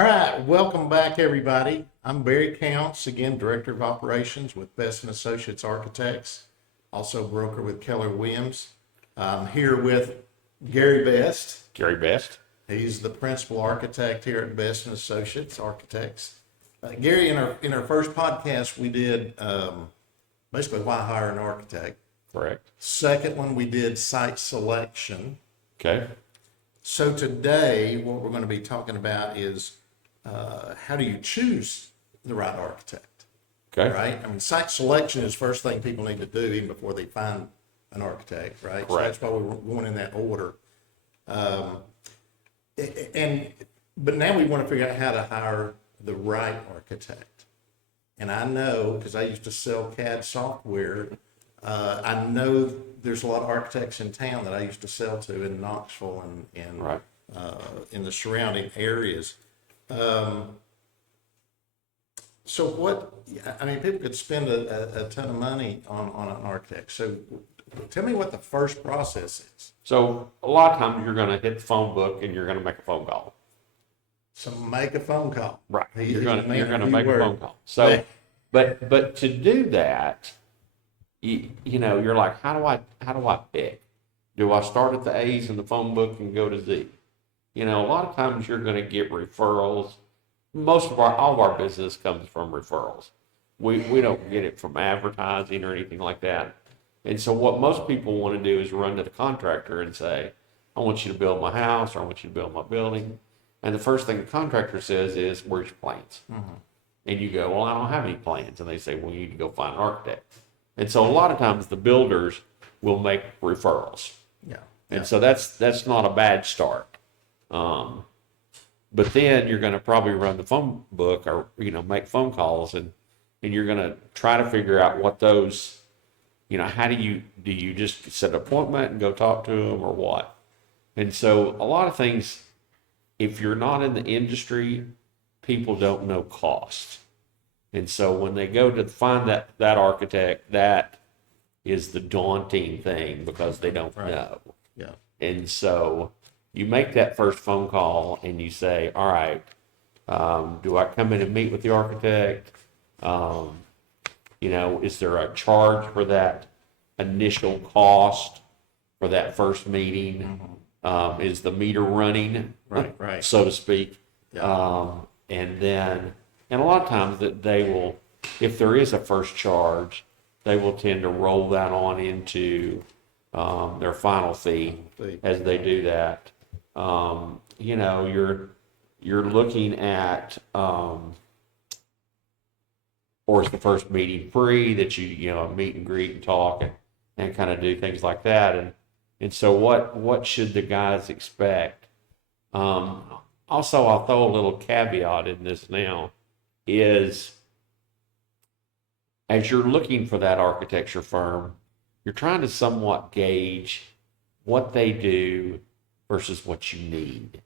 All right, welcome back, everybody. I'm Barry Counts, again, Director of Operations with Best and Associates Architects, also broker with Keller Williams. I'm here with Gary Best. Gary Best. He's the principal architect here at Best and Associates Architects. Gary, in our first podcast, we did basically why hire an architect. Correct. Second one, we did site selection. Okay. So today, what we're going to be talking about is how do you choose the right architect? Okay. Right? I mean, site selection is the first thing people need to do even before they find an architect, right? So that's why we're going in that order. But now we want to figure out how to hire the right architect. And I know, because I used to sell CAD software, I know there's a lot of architects in town that I used to sell to in Knoxville and Right. in the surrounding areas. So what, I mean, people could spend a ton of money on an architect. So tell me what the first process is. So a lot of times you're going to hit the phone book and you're going to make a phone call. So make a phone call. Right. You're He's going to make word. a phone call. So, but to do that, you know, you're like, how do I pick? Do I start at the A's in the phone book and go to Z? You know, a lot of times you're going to get referrals. All of our business comes from referrals. We don't get it from advertising or anything like that. And so what most people want to do is run to the contractor and say, I want you to build my house, or I want you to build my building. And the first thing the contractor says is, where's your plans? Mm-hmm. And you go, well, I don't have any plans. And they say, well, you need to go find an architect. And so a lot of times the builders will make referrals. Yeah. And so that's not a bad start. But then you're going to probably run the phone book or, you know, make phone calls and you're going to try to figure out what those, you know, how do you just set an appointment and go talk to them or what? And so a lot of things, if you're not in the industry, people don't know cost. And so when they go to find that architect, that is the daunting thing because they don't know. Yeah. And so you make that first phone call and you say, all right, do I come in and meet with the architect? You know, is there a charge for that initial cost for that first meeting? Mm-hmm. Is the meter running, right, so to speak? Yeah. And a lot of times that they will, if there is a first charge, they will tend to roll that on into their final fee as they do that. You know, you're looking at, or is the first meeting free that you know, meet and greet and talk and kind of do things like that. And so what should the guys expect? Also, I'll throw a little caveat in this now is as you're looking for that architecture firm, you're trying to somewhat gauge what they do versus what you need.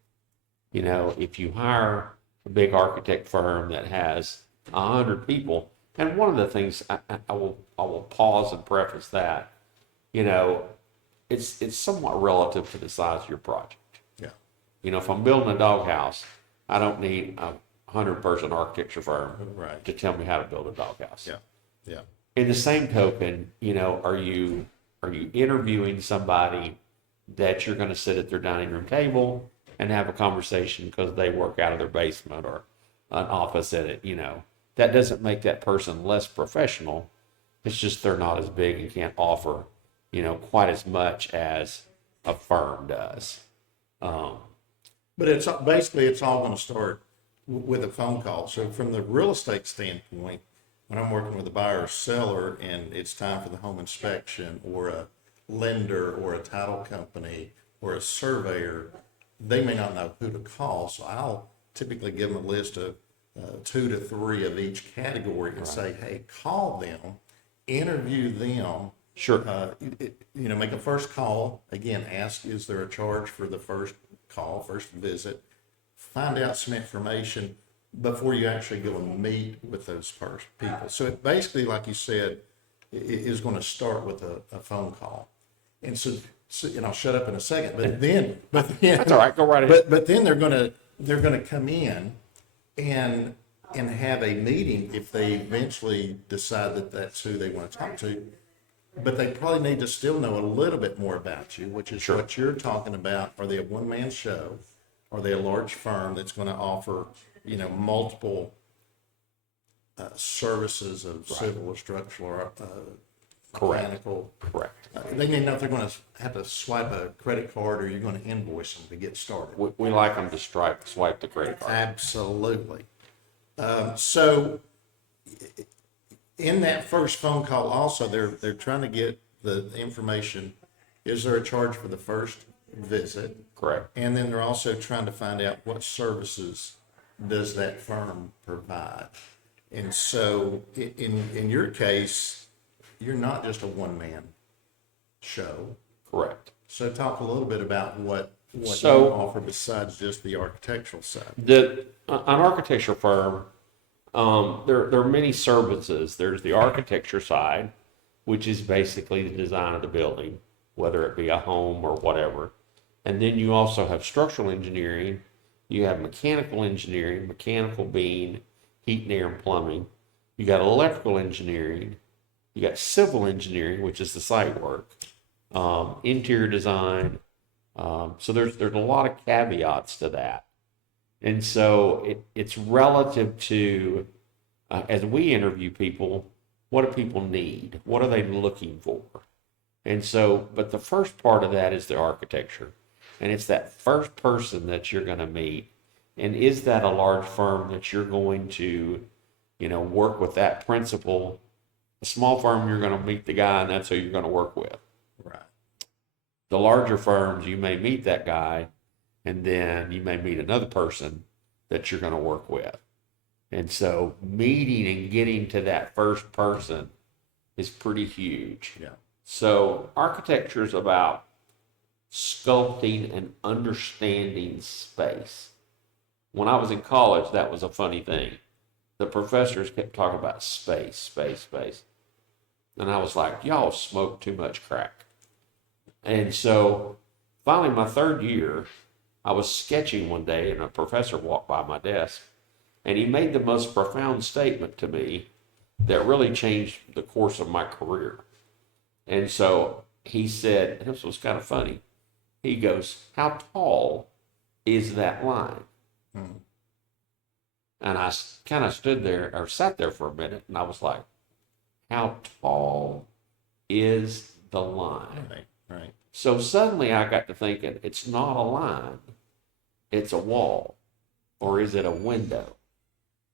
You know, if you hire a big architect firm that has 100 people, and one of the things I will pause and preface that, you know, it's somewhat relative to the size of your project. Yeah. You know, if I'm building a doghouse, I don't need a 100-person architecture firm to tell me how to build a doghouse. Yeah. Yeah. In the same token, you know, are you interviewing somebody that you're going to sit at their dining room table and have a conversation because they work out of their basement or an office in it? You know, that doesn't make that person less professional. It's just they're not as big and can't offer, you know, quite as much as a firm does. But it's all going to start with a phone call. So from the real estate standpoint, when I'm working with a buyer or seller and it's time for the home inspection or a lender or a title company or a surveyor, they may not know who to call. So I'll typically give them a list of 2 to 3 of each category and say, hey, call them, interview them. Sure. You know, make a first call. Again, ask, is there a charge for the first call, first visit? Find out some information before you actually go and meet with those people. So it basically, like you said, is going to start with a phone call. And so, and I'll shut up in a second, but then that's all right. Go right ahead. But then they're going to come in and have a meeting if they eventually decide that that's who they want to talk to. But they probably need to still know a little bit more about you, which is Sure. what you're talking about. Are they a one-man show? Are they a large firm that's going to offer, multiple services of civil or structural or Correct. mechanical? Correct. They need to know if they're going to have to swipe a credit card or you're going to invoice them to get started. We like them to swipe the credit card. Absolutely. So in that first phone call also, they're trying to get the information. Is there a charge for the first visit? Correct. And then they're also trying to find out what services does that firm provide. And so in your case, you're not just a one-man show. Correct. So talk a little bit about what So- you offer besides just the architectural side. An architecture firm, there are many services. There's the architecture side, which is basically the design of the building, whether it be a home or whatever. And then you also have structural engineering, you have mechanical engineering, mechanical being, heat and air and plumbing. You got electrical engineering, you got civil engineering, which is the site work, interior design. So there's a lot of caveats to that. And so it's relative to, as we interview people, what do people need? What are they looking for? And so, but the first part of that is the architecture. And it's that first person that you're going to meet. And is that a large firm that you're going to, work with that principal? A small firm, you're going to meet the guy and that's who you're going to work with. Right. The larger firms, you may meet that guy and then you may meet another person that you're going to work with. And so meeting and getting to that first person is pretty huge. Yeah. So architecture is about sculpting and understanding space. When I was in college, that was a funny thing. The professors kept talking about space, space, space. And I was like, y'all smoke too much crack. And so finally, my third year, I was sketching one day and a professor walked by my desk and he made the most profound statement to me that really changed the course of my career. And so he said, and this was kind of funny, he goes, how tall is that line? Mhm. And I kind of sat there for a minute and I was like, how tall is the line? Right. Right. So suddenly I got to thinking, it's not a line, it's a wall, or is it a window?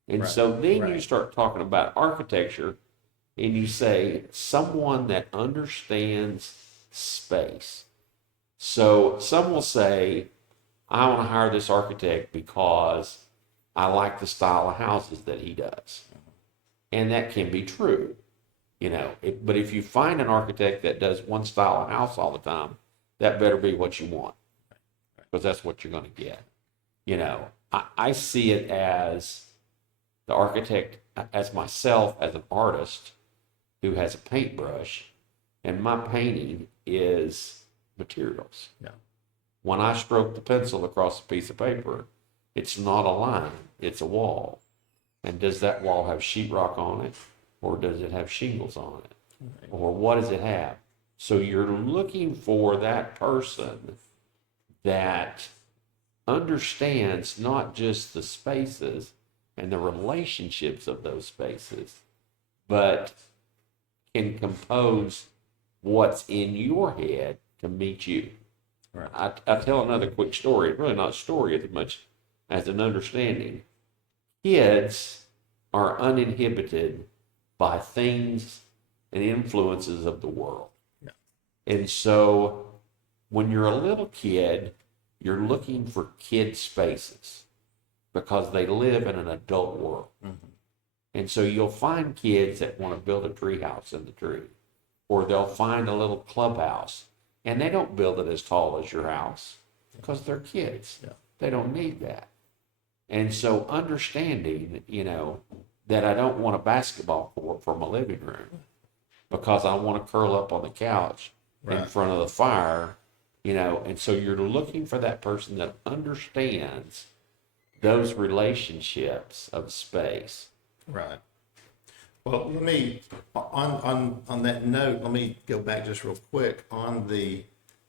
And Right, so then you right. start talking about architecture and you say someone that understands space. So some will say, I want to hire this architect because I like the style of houses that he does. And that can be true. But if you find an architect that does one style of house all the time, that better be what you want, because that's what you're going to get. I see it as the architect, as myself, as an artist who has a paintbrush, and my painting is materials. Yeah. When I stroke the pencil across a piece of paper, it's not a line, it's a wall. And does that wall have sheetrock on it? Or does it have shingles on it? Right. Or what does it have? So you're looking for that person that understands not just the spaces and the relationships of those spaces, but can compose what's in your head to meet you. Right. I tell another quick story. It's really not a story as much as an understanding. Kids are uninhibited by things and influences of the world. Yeah. And so when you're a little kid, you're looking for kid spaces because they live in an adult world. Mm-hmm. And so you'll find kids that want to build a tree house in the tree, or they'll find a little clubhouse and they don't build it as tall as your house because they're kids. Yeah. They don't need that. And so understanding, that I don't want a basketball court for my living room because I want to curl up on the couch in Right. front of the fire, and so you're looking for that person that understands those relationships of space. Right. Well, let me, on that note, let me go back just real quick on the,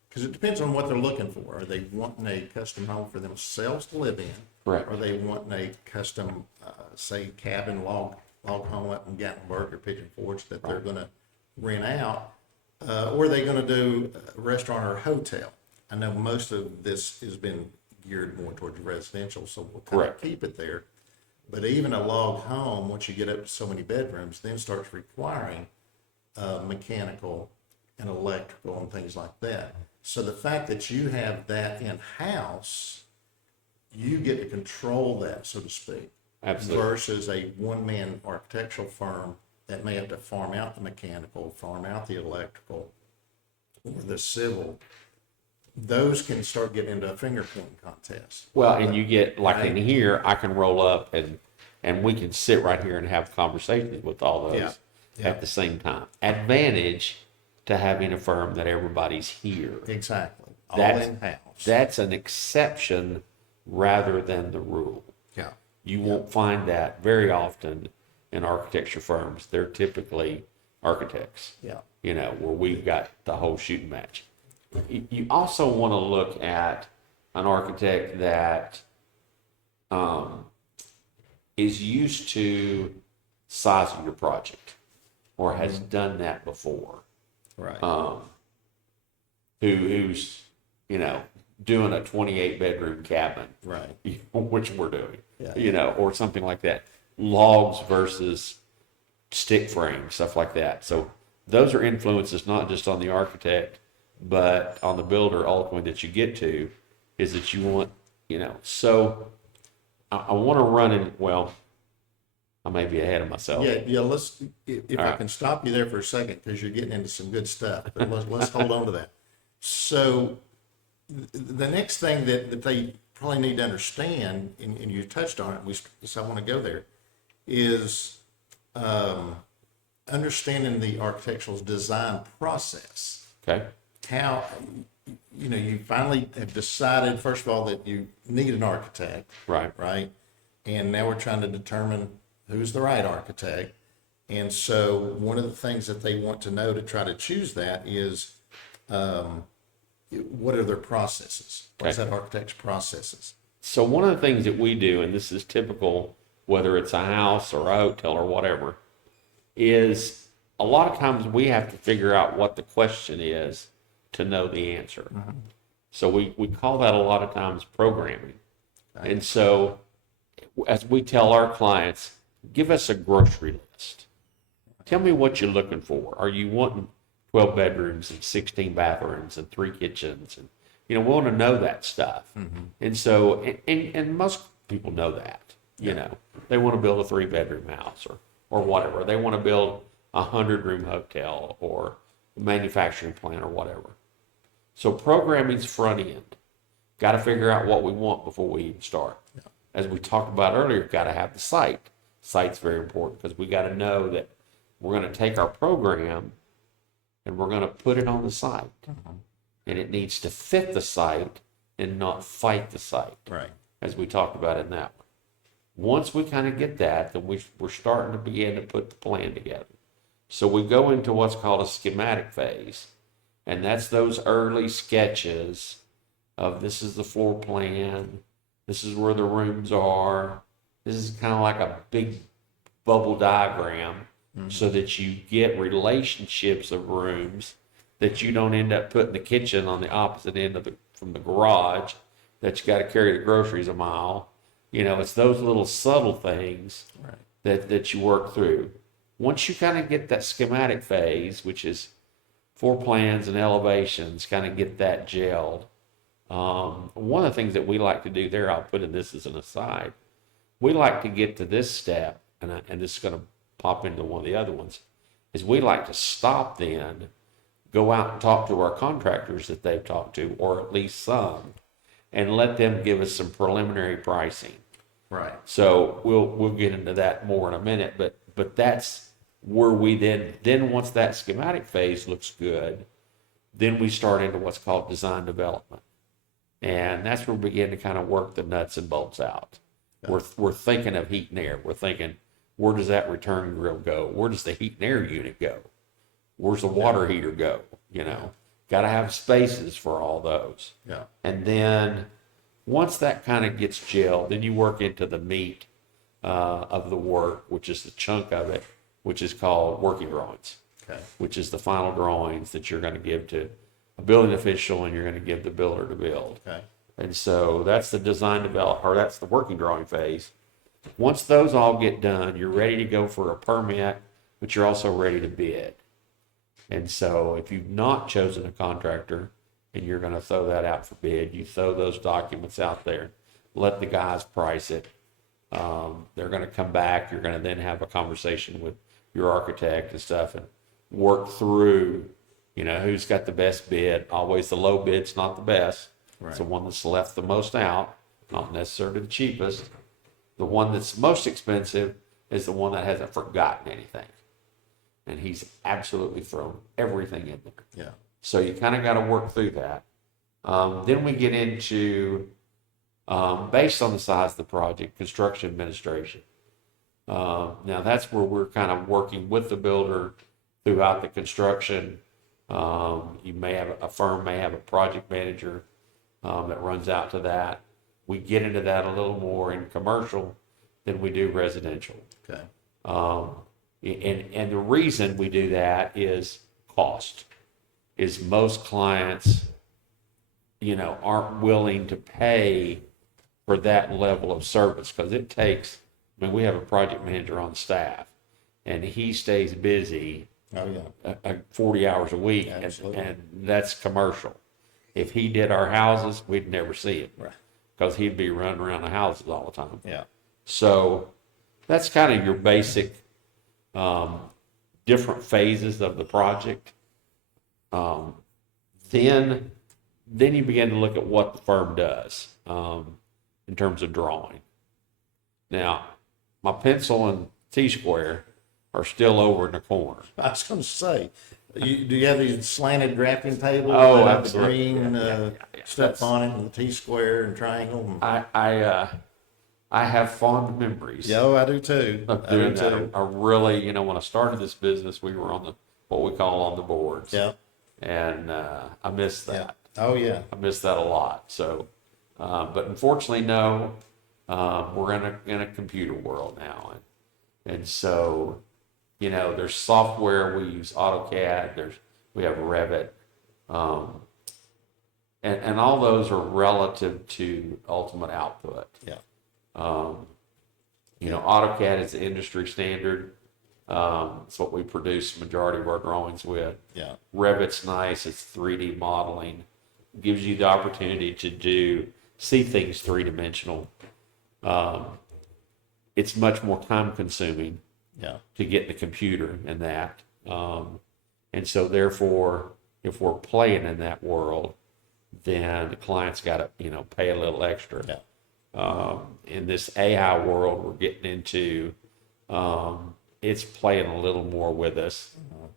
because it depends on what they're looking for. Are they wanting a custom home for themselves to live in? Correct. Are they wanting a custom, say, cabin log home up in Gatlinburg or Pigeon Forge that they're gonna rent out? Or are they gonna do a restaurant or a hotel? I know most of this has been geared more towards residential, so we'll kind of Correct. keep it there. But even a log home, once you get up to so many bedrooms, then starts requiring mechanical and electrical and things like that. So the fact that you have that in-house, you get to control that, so to speak. Absolutely. Versus a one-man architectural firm that may have to farm out the mechanical, farm out the electrical, or the civil. Those can start getting into a finger pointing contest. Well, and you get, like in Right. here, I can roll up and we can sit right here and have conversations with all those Yeah. Yeah. at the same time. Advantage to having a firm that everybody's here. Exactly. All That's- in-house. That's an exception rather than the rule. Yeah. You won't find that very often in architecture firms. They're typically architects, Yeah. where we've got the whole shooting match. You also want to look at an architect that is used to sizing your project or has done that before. Right. Who's doing a 28 bedroom cabin, Right. which we're doing, Yeah. or something like that. Logs versus stick frame, stuff like that. So those are influences not just on the architect, but on the builder ultimately that you get to is that you want, so I want to run in, well, I may be ahead of myself. Yeah, if All I right. can stop you there for a second, because you're getting into some good stuff, but let's hold on to that. So the next thing that they probably need to understand, and you touched on it, so I want to go there, is understanding the architectural design process. Okay. How, you finally have decided, first of all, that you need an architect. Right. Right? And now we're trying to determine who's the right architect. And so one of the things that they want to know to try to choose that is, what are their processes? What is Okay. that architect's processes? So one of the things that we do, and this is typical, whether it's a house or a hotel or whatever, is a lot of times we have to figure out what the question is to know the answer. So we call that a lot of times programming. Okay. And so as we tell our clients, give us a grocery list. Tell me what you're looking for. Are you wanting 12 bedrooms and 16 bathrooms and 3 kitchens? And, we want to know that stuff. And so, and most people know that, they want to build a 3-bedroom house or whatever. They want to build a 100-room hotel or a manufacturing plant or whatever. So programming's front end. Got to figure out what we want before we even start. Yeah. As we talked about earlier, got to have the site. Site's very important because we got to know that we're going to take our program and we're going to put it on the site. And it needs to fit the site and not fight the site, Right. as we talked about in that one. Once we kind of get that, then we're starting to begin to put the plan together. So we go into what's called a schematic phase, and that's those early sketches of this is the floor plan, this is where the rooms are, this is kind of like a big bubble diagram so that you get relationships of rooms, that you don't end up putting the kitchen on the opposite end from the garage, that you got to carry the groceries a mile. It's those little subtle things Right. that you work through. Once you kind of get that schematic phase, which is floor plans and elevations, kind of get that gelled. One of the things that we like to do there, I'll put in this as an aside, we like to get to this step, and this is going to pop into one of the other ones, is we like to stop then, go out and talk to our contractors that they've talked to, or at least some, and let them give us some preliminary pricing. Right. So we'll get into that more in a minute, but that's where we then once that schematic phase looks good, then we start into what's called design development. And that's where we begin to kind of work the nuts and bolts out. We're thinking of heat and air. We're thinking, where does that return grill go? Where does the heat and air unit go? Where's the water heater go? Got to have spaces for all those. Yeah. And then once that kind of gets gelled, then you work into the meat of the work, which is the chunk of it, which is called working drawings. Okay. Which is the final drawings that you're going to give to a building official and you're going to give the builder to build. Okay. And so that's the design develop, or that's the working drawing phase. Once those all get done, you're ready to go for a permit, but you're also ready to bid. And so if you've not chosen a contractor and you're going to throw that out for bid, you throw those documents out there, let the guys price it. They're going to come back. You're going to then have a conversation with your architect and stuff and work through, who's got the best bid. Always the low bid's not the best. Right. It's the one that's left the most out, not necessarily the cheapest. The one that's most expensive is the one that hasn't forgotten anything. And he's absolutely thrown everything in there. Yeah. So you kind of got to work through that. Then we get into, based on the size of the project, construction administration. Now that's where we're kind of working with the builder throughout the construction. You may have a firm may have a project manager that runs out to that. We get into that a little more in commercial than we do residential. Okay. And the reason we do that is cost. Is most clients, aren't willing to pay for that level of service because it takes. We have a project manager on staff, and he stays busy. Oh yeah. 40 hours a week, Absolutely. and that's commercial. If he did our houses, we'd never see him. Right. Because he'd be running around the houses all the time. Yeah. So that's kind of your basic different phases of the project. Then you begin to look at what the firm does in terms of drawing. Now, my pencil and T-square are still over in the corner. I was going to say, do you have these slanted drafting tables? Oh, that have absolutely. The green Yeah. stuff That's- on it, and the T-square and triangle. And, I have fond memories. yeah, I do too. Of I do doing that. too. I really, when I started this business, we were on what we call on the boards. Yeah. And I miss that. Yeah. Oh yeah. I miss that a lot. So, but unfortunately, no. We're in a computer world now, and so, there's software. We use AutoCAD. We have Revit, and all those are relative to ultimate output. Yeah. AutoCAD is the industry standard. It's what we produce the majority of our drawings with. Yeah. Revit's nice. It's 3D modeling. Gives you the opportunity to see things three-dimensional. It's much more time consuming Yeah. to get in the computer and that. And so therefore, if we're playing in that world, then the client's got to, pay a little extra. Yeah. In this AI world we're getting into, it's playing a little more with us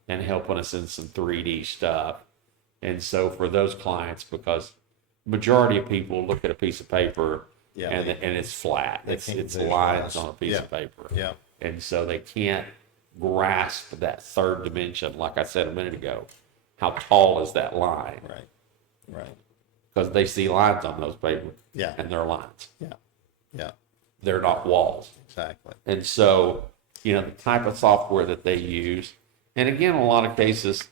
and helping us in some 3D stuff. And so for those clients, because majority of people look at a piece of paper Yeah, and it's flat. they It's can't lines visualize. on a piece Yeah. of paper. Yeah. And so they can't grasp that third dimension, like I said a minute ago. How tall is that line? Right. Right. Because they see lines on those paper. Yeah. And they're lines. Yeah. Yeah. They're not walls. Exactly. And so, the type of software that they use, and again, in a lot of cases,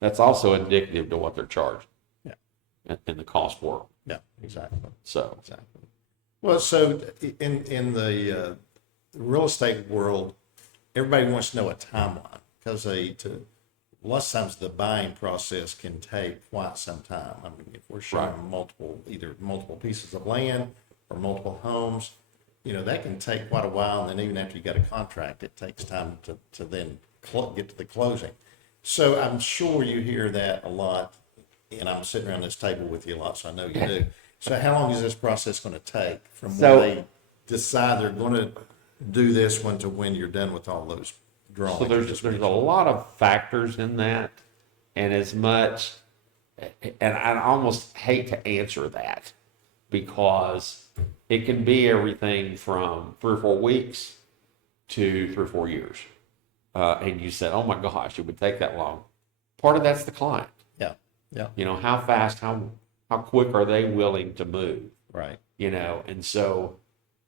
that's also indicative to what they're charging. Yeah. In the cost world. Yeah. Exactly. So, Exactly. Well, so in the real estate world, everybody wants to know a timeline because lots of times the buying process can take quite some time. I mean, if we're showing Right. either multiple pieces of land or multiple homes, that can take quite a while. And then even after you got a contract, it takes time to then get to the closing. So I'm sure you hear that a lot, and I'm sitting around this table with you a lot, so I know you do. So how long is this process going to take from when they decide they're going to do this one to when you're done with all those drawings? So there's a lot of factors in that, and and I almost hate to answer that because it can be everything from 3 or 4 weeks to 3 or 4 years. And you said, oh my gosh, it would take that long. Part of that's the client. Yeah, yeah, You know, how fast, how quick are they willing to move? right. You know, and so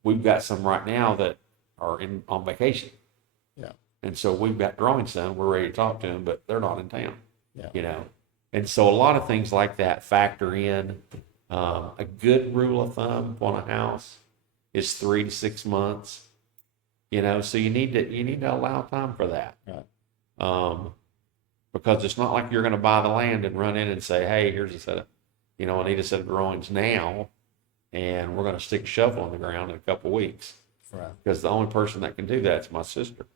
we've got some right now that are on vacation. Yeah, And so we've got drawings done, we're ready to talk to them, but they're not in town. yeah. You know, and so a lot of things like that factor in. A good rule of thumb on a house is 3 to 6 months. You know, so you need to allow time for that. Right. Because it's not like you're going to buy the land and run in and say, hey, here's a set of, you know, I need a set of drawings now, and we're going to stick a shovel in the ground in a couple of weeks. Right. Because the only person that can do that is my sister,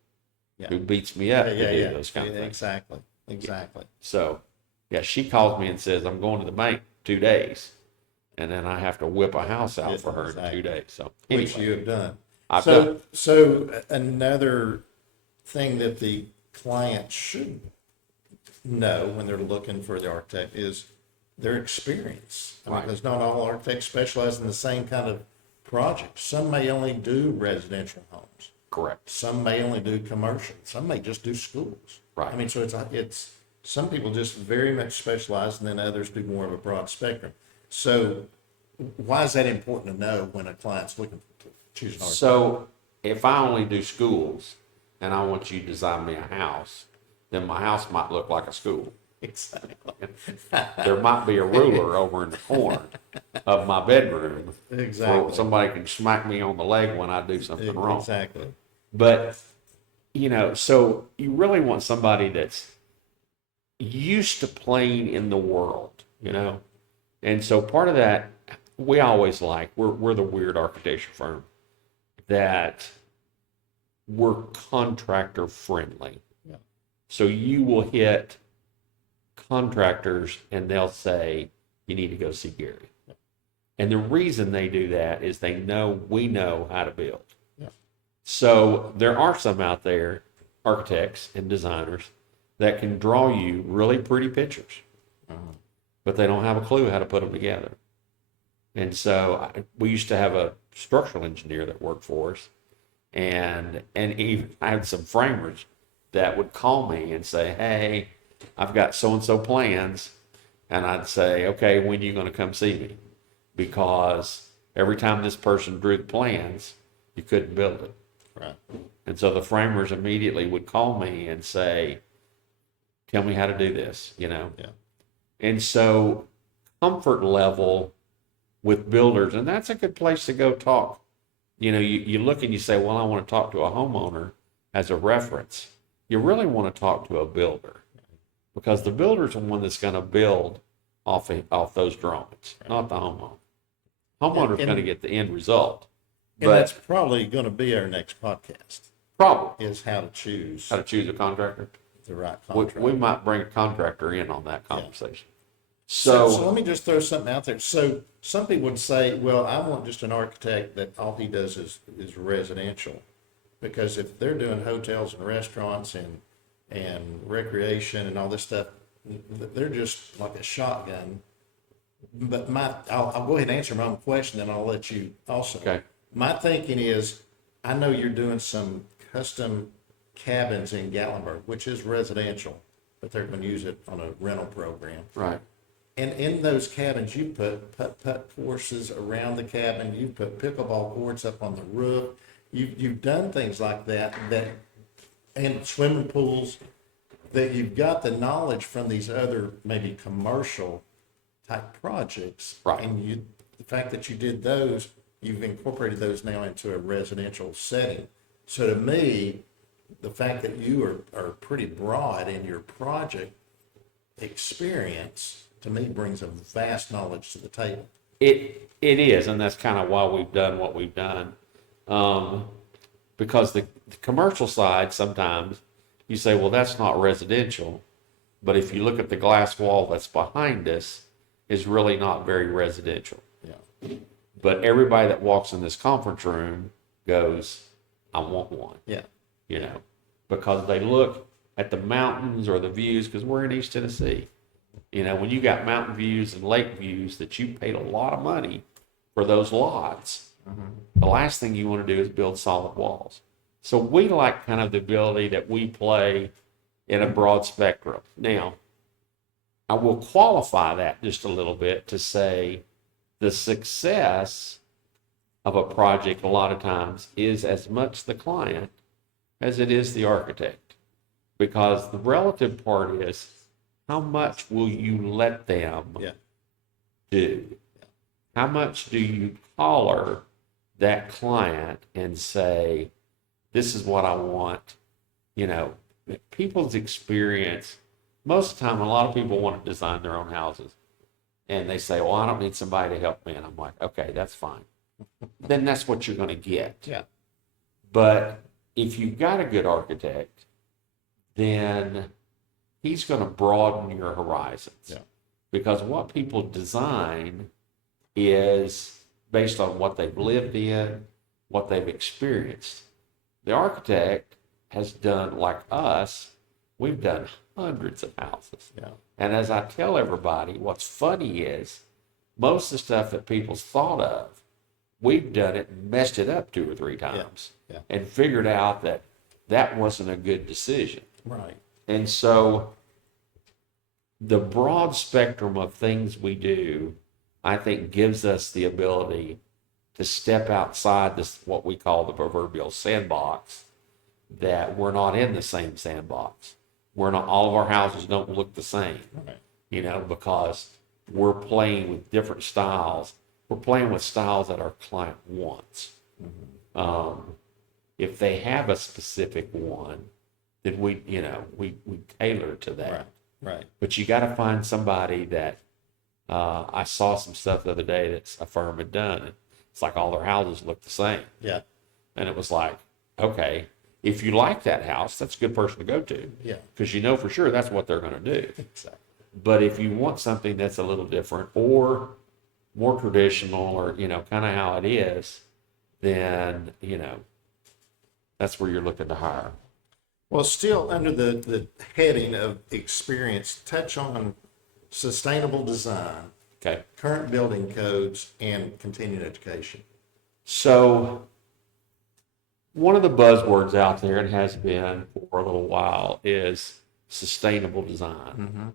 Yeah. who beats me up Yeah, to yeah, do yeah. those kind of Yeah, things. exactly. Exactly. So, yeah, she calls me and says, I'm going to the bank 2 days. And then I have to whip a house out for her Exactly. in 2 days. So, Which anyway, you have done. I've done. So another thing that the client should know when they're looking for the architect is their experience. I mean, Right. because not all architects specialize in the same kind of project. Some may only do residential homes. Correct. Some may only do commercial. Some may just do schools. Right. I mean, so it's some people just very much specialize, and then others do more of a broad spectrum. So, why is that important to know when a client's looking to choose an architect? So, if I only do schools and I want you to design me a house, then my house might look like a school. Exactly. There might be a ruler over in the corner of my bedroom. Exactly. So somebody can smack me on the leg when I do something wrong. Exactly. But, you know, so you really want somebody that's used to playing in the world, you know? And so part of that, we always like, we're the weird architecture firm that we're contractor friendly. Yeah. So you will hit contractors and they'll say, you need to go see Gary. Yeah. And the reason they do that is they know we know how to build. Yeah. So there are some out there, architects and designers, that can draw you really pretty pictures, but they don't have a clue how to put them together. And so we used to have a structural engineer that worked for us, and even I had some framers that would call me and say, hey, I've got so-and-so plans, and I'd say, okay, when are you going to come see me? Because every time this person drew the plans, you couldn't build it. Right. And so the framers immediately would call me and say, tell me how to do this, you know? Yeah. And so comfort level with builders, and that's a good place to go talk. You know, you look and you say, well, I want to talk to a homeowner as a reference. You really want to talk to a builder, because the builder's the one that's going to build off those drawings, not the homeowner. Homeowner's going to get the end result. And that's probably going to be our next podcast, Probably is how to choose how to choose a contractor. the right We contractor. might bring a contractor in on that conversation. So So, let me just throw something out there. So some people would say, well, I want just an architect that all he does is residential. Because if they're doing hotels and restaurants and recreation and all this stuff, they're just like a shotgun. But I'll go ahead and answer my own question, then I'll let you also. okay, My thinking is, I know you're doing some custom cabins in Gatlinburg, which is residential, but they're going to use it on a rental program. right. And in those cabins, you put putt-putt courses around the cabin, you put pickleball courts up on the roof. You've done things like that, and swimming pools, that you've got the knowledge from these other maybe commercial type projects. Right. And the fact that you did those, you've incorporated those now into a residential setting. So to me, the fact that you are pretty broad in your project experience, to me, brings a vast knowledge to the table. It is, and that's kind of why we've done what we've done. Because the commercial side, sometimes you say, well, that's not residential. But if you look at the glass wall that's behind us, is really not very residential. Yeah. But everybody that walks in this conference room goes, I want one. Yeah. You know, because they look at the mountains or the views, because we're in East Tennessee. You know, when you got mountain views and lake views that you paid a lot of money for those lots, the last thing you want to do is build solid walls. So we like kind of the ability that we play in a broad spectrum. Now, I will qualify that just a little bit to say the success of a project a lot of times is as much the client as it is the architect. Because the relative part is how much will you let them do? How much do you collar that client and say, this is what I want? You know, people's experience, most of the time, a lot of people want to design their own houses. And they say, well, I don't need somebody to help me. And I'm like, okay, that's fine. Then that's what you're going to get. Yeah. But if you've got a good architect, then he's going to broaden your horizons. Yeah. Because what people design is based on what they've lived in, what they've experienced. The architect has done, like us, we've done hundreds of houses. Yeah. And as I tell everybody, what's funny is most of the stuff that people's thought of, we've done it and messed it up 2 or 3 times and figured out that that wasn't a good decision. Right. And so the broad spectrum of things we do, I think, gives us the ability to step outside this, what we call the proverbial sandbox, that we're not in the same sandbox. We're not, all of our houses don't look the same, Right. you know, because we're playing with different styles. We're playing with styles that our client wants. If they have a specific one, then we, you know, we tailor to that. Right. Right. But you got to find somebody that, I saw some stuff the other day that a firm had done. And it's like all their houses look the same. Yeah. And it was like, okay, if you like that house, that's a good person to go to. Yeah. Because you know for sure that's what they're going to do. Exactly. But if you want something that's a little different or more traditional or, you know, kind of how it is, then, you know, that's where you're looking to hire. Well, still under the heading of experience, touch on sustainable design, Okay. current building codes, and continuing education. So one of the buzzwords out there, and has been for a little while, is sustainable design.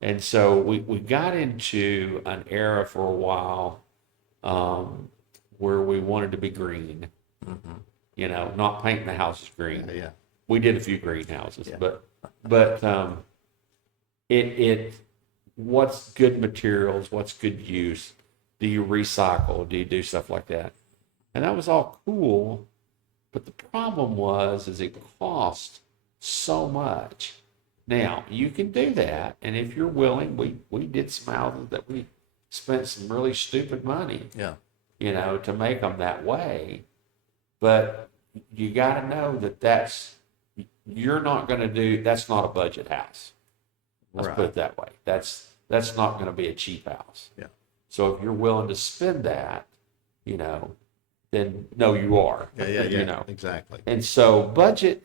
And so we got into an era for a while where we wanted to be green, you know, not painting the houses green. Yeah. We did a few greenhouses, but what's good materials, what's good use? Do you recycle? Do you do stuff like that? And that was all cool, but the problem is it cost so much. Now you can do that, and if you're willing, we did some houses that we spent some really stupid money, Yeah. you know, to make them that way. But you got to know that you're not going to do, that's not a budget house. Let's put it that way. That's not going to be a cheap house. Yeah. So if you're willing to spend that, you know, then no, you are. Yeah. You know, Exactly. and so budget,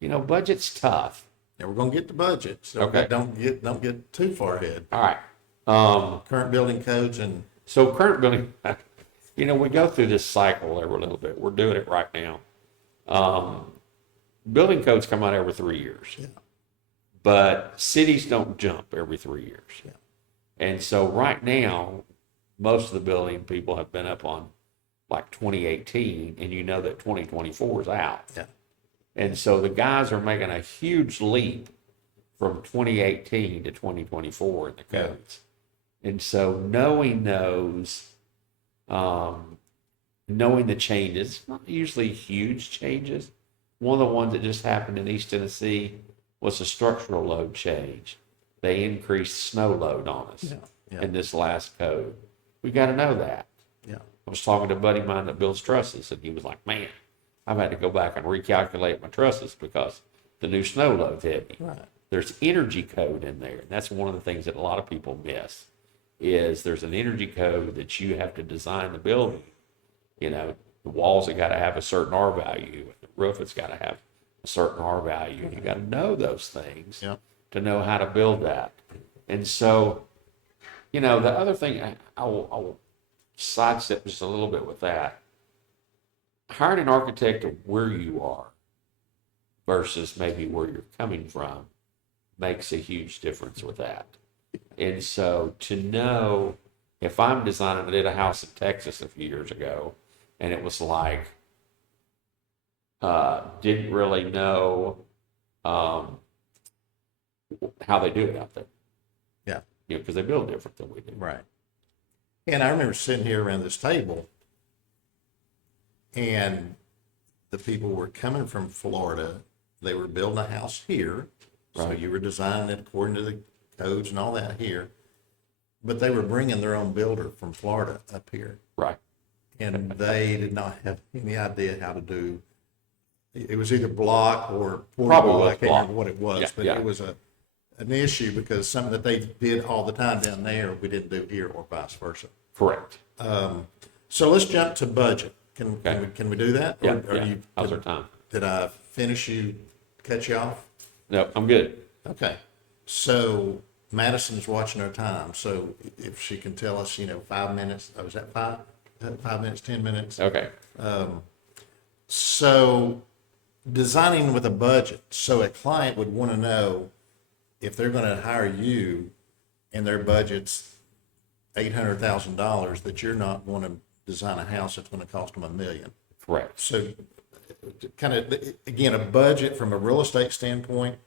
you know, budget's tough. Yeah, we're gonna get the budget. So Okay. don't get too far ahead. All right. Current building codes and So current building, you know, we go through this cycle every little bit. We're doing it right now. Building codes come out every 3 years. Yeah. But cities don't jump every 3 years. Yeah. And so right now, most of the building people have been up on like 2018, and you know that 2024 is out. Yeah. And so the guys are making a huge leap from 2018 to 2024 in the Yeah. codes. And so knowing those, knowing the changes, not usually huge changes. One of the ones that just happened in East Tennessee was a structural load change. They increased snow load on us in this last code. We got to know that. Yeah. I was talking to a buddy of mine that builds trusses, and he was like, man, I've had to go back and recalculate my trusses because the new snow load hit me. Right. There's energy code in there. And that's one of the things that a lot of people miss is there's an energy code that you have to design the building. You know, the walls have got to have a certain R value. The roof has got to have a certain R value. And you got to know those things to know how to build that. And so, you know, the other thing I will sidestep just a little bit with that. Hiring an architect of where you are versus maybe where you're coming from makes a huge difference with that. And so to know if I'm designing, I did a house in Texas a few years ago, and it was like, didn't really know how they do it out there. Yeah. You know, because they build different than we do. Right. And I remember sitting here around this table, and the people were coming from Florida. They were building a house here. So Right. you were designing it according to the codes and all that here. But they were bringing their own builder from Florida up here. Right. And they did not have any idea how to do, it was either block or pool Probably wall. was I can't block. remember what it was, Yeah, but yeah. it was an issue because something that they did all the time down there, we didn't do here or vice versa. Correct. So let's jump to budget. Okay. Can we do that? Yeah. Or Yeah. How's our time? Did I cut you off? No, I'm good. Okay. So Madison's watching her time. So if she can tell us, 5 minutes, was that 5? 5 minutes, 10 minutes? Okay. So designing with a budget. So a client would want to know if they're going to hire you and their budget's $800,000, that you're not going to design a house that's going to cost them $1 million. Correct. So kind of, again, a budget from a real estate standpoint,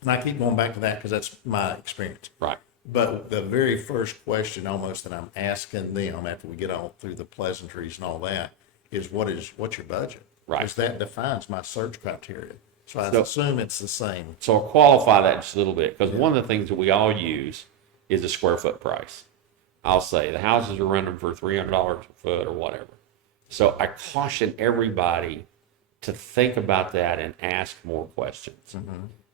and I keep going back to that because that's my experience. Right. But the very first question almost that I'm asking them after we get all through the pleasantries and all that is what's your budget? Right. Because that defines my search criteria. So I So- assume it's the same. So I'll qualify that just a little bit, because one of the things that we all use is a square foot price. I'll say the houses are renting for $300 a foot or whatever. So I caution everybody to think about that and ask more questions,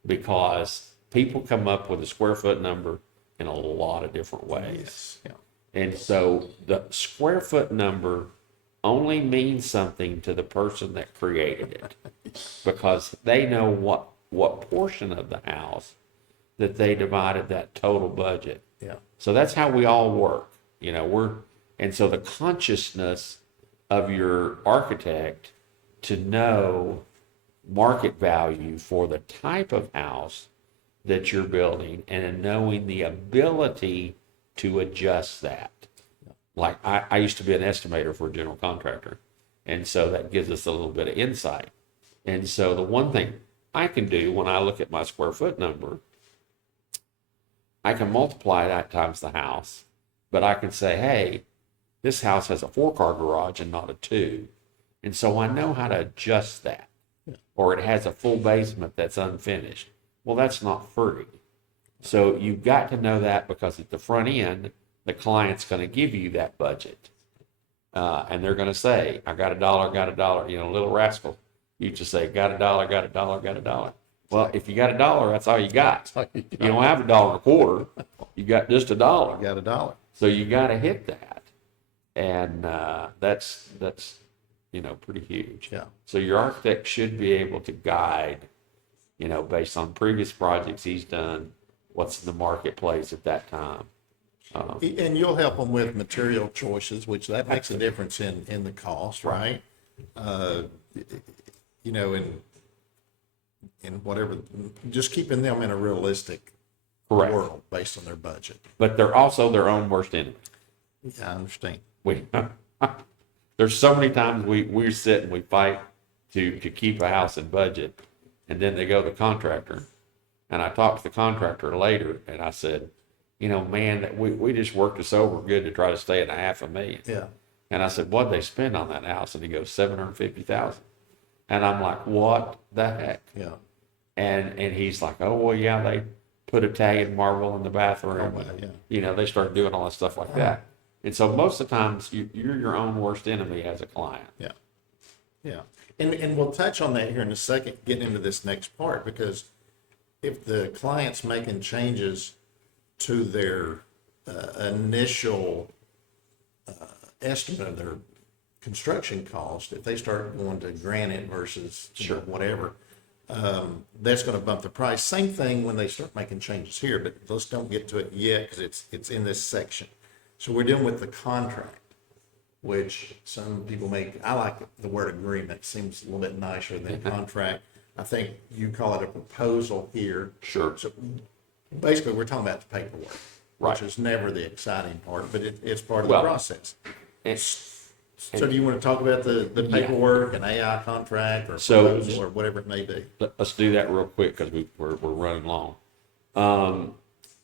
because people come up with a square foot number in a lot of different ways. Yes. Yeah. And so the square foot number only means something to the person that created it, because they know what portion of the house that they divided that total budget. Yeah. So that's how we all work. And so the consciousness of your architect to know market value for the type of house that you're building, and in knowing the ability to adjust that. Like I used to be an estimator for a general contractor, and so that gives us a little bit of insight. And so the one thing I can do when I look at my square foot number, I can multiply that times the house, but I can say, hey, this house has a 4-car garage and not a 2. And so I know how to adjust that. Or it has a full basement that's unfinished. Well, that's not free. So you've got to know that, because at the front end, the client's going to give you that budget. And they're going to say, I got $1, little rascal. You just say, got $1. Well, if you got $1, that's all you got. You don't have $1.25. You got just $1. Got $1. So you got to hit that. And that's pretty huge. Yeah. So your architect should be able to guide, based on previous projects he's done, what's in the marketplace at that time. And you'll help them with material choices, which that makes a difference in the cost, right? In whatever, just keeping them in a realistic Correct. world based on their budget. But they're also their own worst enemy. Yeah, I understand. There's so many times we sit and we fight to keep a house in budget, and then they go to the contractor, and I talked to the contractor later, and I said, man, that we just worked us over good to try to stay at $500,000. Yeah. And I said, what'd they spend on that house? And he goes, $750,000. And I'm like, what the heck? Yeah. And he's like, oh, well, yeah, they put Italian marble in the bathroom. Oh, yeah. They start doing all that stuff like that. And so most of the times you're your own worst enemy as a client. Yeah. Yeah. And we'll touch on that here in a second, getting into this next part, because if the client's making changes to their initial estimate of their construction cost, if they start going to granite versus whatever, that's going to bump the price. Same thing when they start making changes here, but let's don't get to it yet because it's in this section. So we're dealing with the contract. which some people I like the word agreement, seems a little bit nicer than contract. I think you call it a proposal here. Sure. So basically, we're talking about the paperwork, Right. which is never the exciting part, but it's part of Well, the process. And- So do you want to talk about the Yeah. paperwork, an AI contract or So- proposal or whatever it may be? Let's do that real quick because we're running long.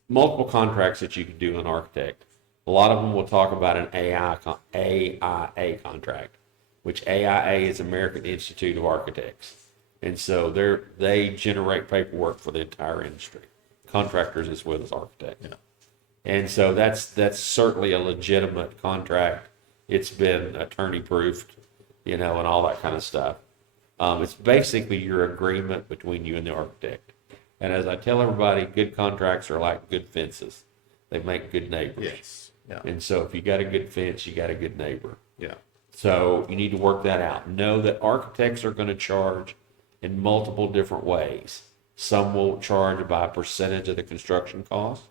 Multiple contracts that you can do in architect. A lot of them will talk about an AIA contract, which AIA is American Institute of Architects. And so they generate paperwork for the entire industry, contractors as well as architects. Yeah. And so that's certainly a legitimate contract. It's been attorney proofed, and all that kind of stuff. It's basically your agreement between you and the architect. And as I tell everybody, good contracts are like good fences. They make good neighbors. Yes. Yeah. And so if you got a good fence, you got a good neighbor. Yeah. So you need to work that out. Know that architects are going to charge in multiple different ways. Some will charge by a percentage of the construction cost.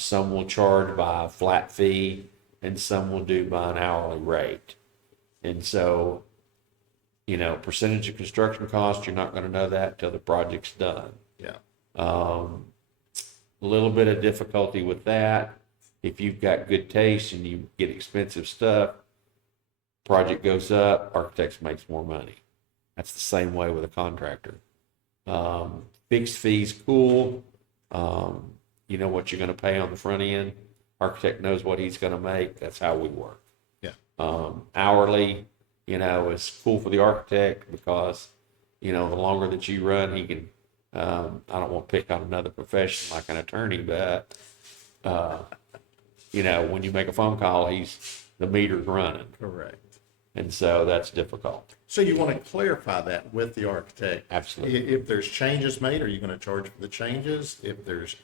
Some will charge by a flat fee, and some will do by an hourly rate. And so, percentage of construction cost, you're not going to know that until the project's done. Yeah. A little bit of difficulty with that. If you've got good taste and you get expensive stuff, project goes up, architects makes more money. That's the same way with a contractor. Fixed fees, cool. You know what you're going to pay on the front end. Architect knows what he's going to make. That's how we work. Yeah. Hourly, is cool for the architect because, the longer that you run, he can, I don't want to pick on another profession like an attorney, but, when you make a phone call, the meter's running. Correct. And so that's difficult. So you want to clarify that with the architect. Absolutely. If there's changes made, are you going to charge for the changes? If there's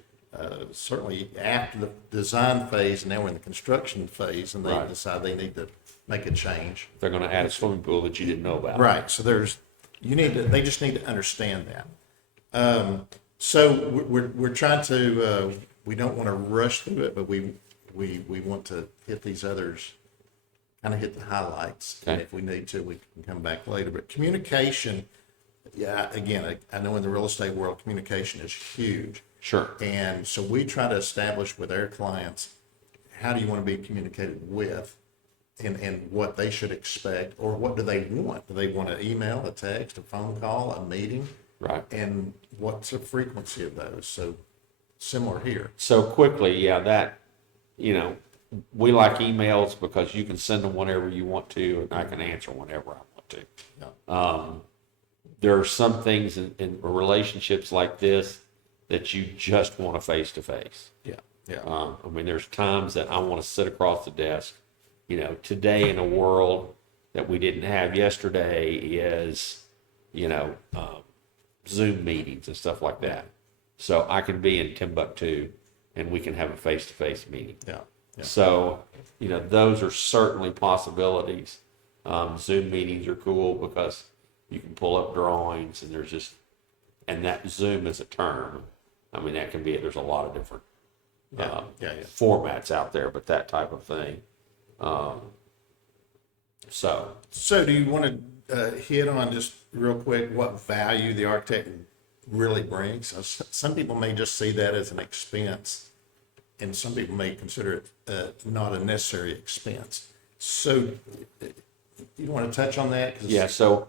certainly after the design phase, and now we're in the construction phase, and they Right. decide they need to make a change. They're going to add a swimming pool that you didn't know about. Right. So they just need to understand that. So we're trying to, we don't want to rush through it, but we want to hit these others, kind of hit the highlights. Okay. And if we need to, we can come back later. But communication, yeah, again, I know in the real estate world, communication is huge. Sure. And so we try to establish with our clients, how do you want to be communicated with, and what they should expect, or what do they want? Do they want an email, a text, a phone call, a meeting? Right. And what's the frequency of those? So similar here. So quickly, yeah, that, we like emails because you can send them whenever you want to, and I can answer whenever I want to. Yeah. There are some things in relationships like this that you just want to face to face. Yeah. Yeah. There's times that I want to sit across the desk. Today in a world that we didn't have yesterday is, Zoom meetings and stuff like that. So I can be in Timbuktu and we can have a face-to-face meeting. Yeah. Yeah. So, those are certainly possibilities. Zoom meetings are cool because you can pull up drawings and and that Zoom is a term. That can be, there's a lot of different formats out there, but that type of thing. So do you want to hit on just real quick what value the architect really brings? Some people may just see that as an expense, and some people may consider it not a necessary expense. So you want to touch on that? Yeah. So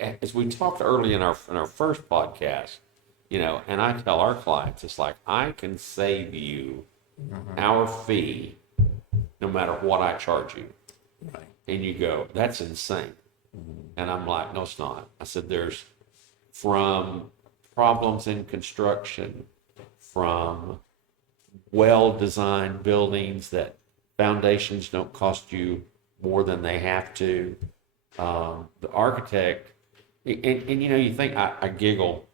as we talked early in our first podcast, and I tell our clients, it's like, I can save you our fee no matter what I charge you. Right. And you go, that's insane. And I'm like, no, it's not. I said, there's from problems in construction, from well-designed buildings that foundations don't cost you more than they have to. The architect, and you think, I giggle,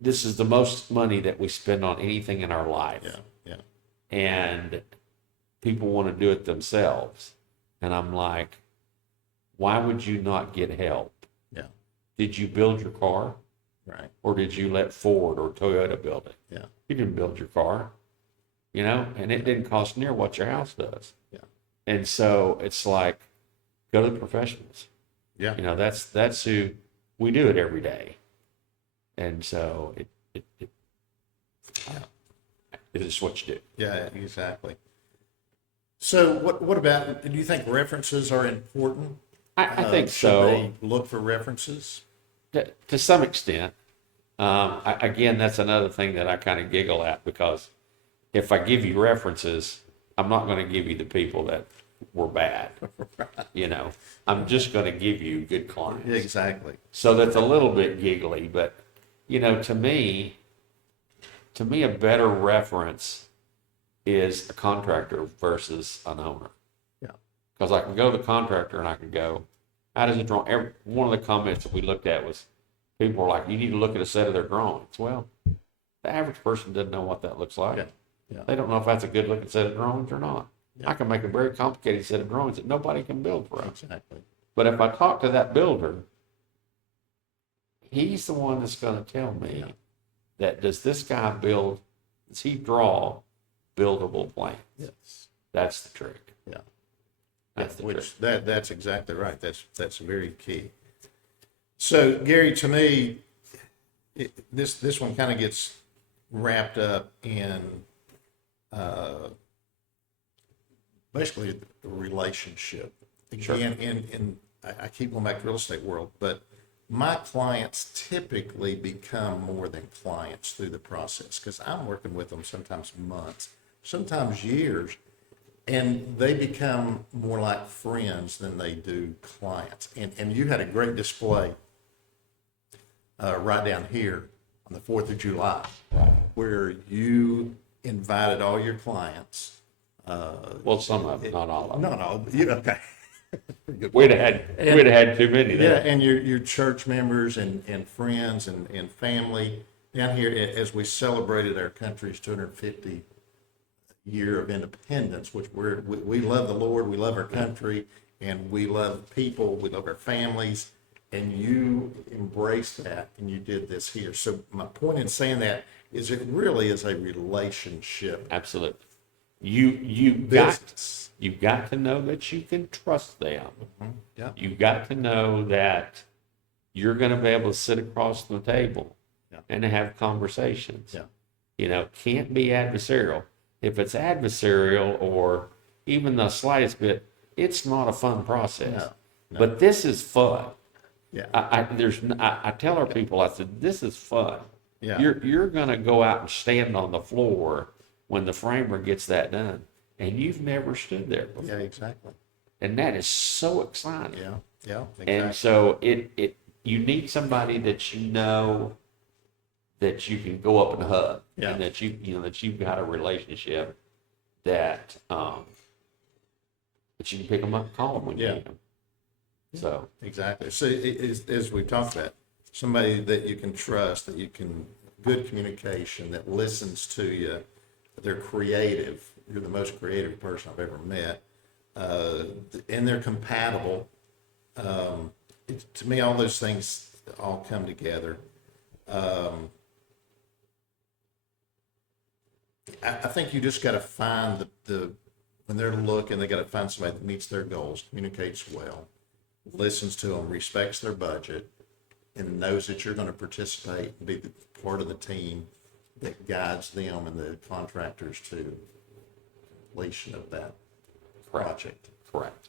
this is the most money that we spend on anything in our life. Yeah. Yeah. And people want to do it themselves. And I'm like, why would you not get help? Yeah. Did you build your car? Right. Or did you let Ford or Toyota build it? Yeah. You didn't build your car, and it didn't cost near what your house does. Yeah. And so it's like, go to the professionals. Yeah. You know, that's who, we do it every day. And so it is what you do. Yeah, exactly. So what about, do you think references are important? I think Should so. they look for references? To some extent. Again, that's another thing that I kind of giggle at, because if I give you references, I'm not going to give you the people that were bad. You know, I'm just going to give you good clients. Exactly. So that's a little bit giggly, but you know, to me, a better reference is a contractor versus an owner. Yeah. Because I can go to the contractor and I can go, how does it draw? One of the comments that we looked at was, people were like, you need to look at a set of their drawings. Well, the average person doesn't know what that looks like. Yeah. Yeah. They don't know if that's a good looking set of drawings or not. Yeah. I can make a very complicated set of drawings that nobody can build for us. Exactly. But if I talk to that builder, he's the one that's going to tell me that, does this guy build, does he draw buildable plans? Yes. That's the trick. Yeah. That's the trick. Which that's exactly right. That's very key. So Gary, to me, this one kind of gets wrapped up in basically the relationship. Again, in I keep going back to real estate world, but my clients typically become more than clients through the process, because I'm working with them sometimes months, sometimes years, and they become more like friends than they do clients. And you had a great display right down here on the 4th of July, where you invited all your clients. Well, some of them, not all of them. No, okay. We'd have had too many Yeah, there. and your church members and friends and family down here as we celebrated our country's 250 year of independence, which we love the Lord, we love our country, and we love people, we love our families, and you embraced that and you did this here. So my point in saying that is it really is a relationship. Absolutely. You've got to know that you can trust them. Mm-hmm. Yeah. You've got to know that you're going to be able to sit across the table and have conversations. Yeah. You know, can't be adversarial. If it's adversarial or even the slightest bit, it's not a fun process. No. But this is fun. Yeah. I tell our people, I said, this is fun. Yeah. You're going to go out and stand on the floor when the framer gets that done, and you've never stood there before. Yeah, exactly. And that is so exciting. Yeah, exactly. And so you need somebody that you know that you can go up and hug, Yeah. and that that you've got a relationship that that you can pick them up and call them when you need them. So Exactly. So as we've talked about, somebody that you can trust, that you can, good communication, that listens to you, they're creative. You're the most creative person I've ever met. And they're compatible. To me, all those things all come together. I think you just got to find when they're looking, they got to find somebody that meets their goals, communicates well, listens to them, respects their budget, and knows that you're going to participate and be part of the team that guides them and the contractors to completion of that project. correct.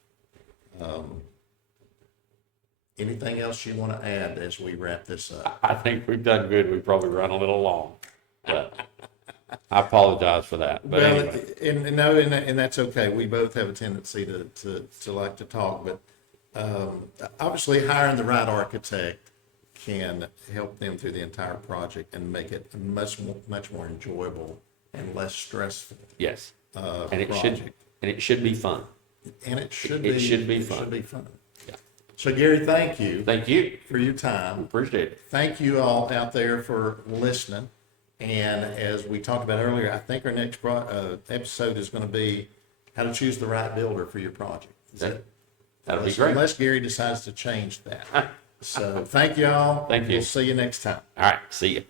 Anything else you want to add as we wrap this up? I think we've done good. We've probably run a little long, but I apologize for that. But Well, anyway. and that's okay. We both have a tendency to like to talk, but obviously hiring the right architect can help them through the entire project and make it a much more enjoyable and less stressful. Yes. And it project. should be fun. And it should It be. should be it fun. Should be fun. Yeah. So Gary, thank you Thank you. for your time. Appreciate it. Thank you all out there for listening. And as we talked about earlier, I think our next episode is going to be how to choose the right builder for your project. That'd be great. Unless Gary decides to change that. So thank you all. Thank you. We'll see you next time. All right. See you.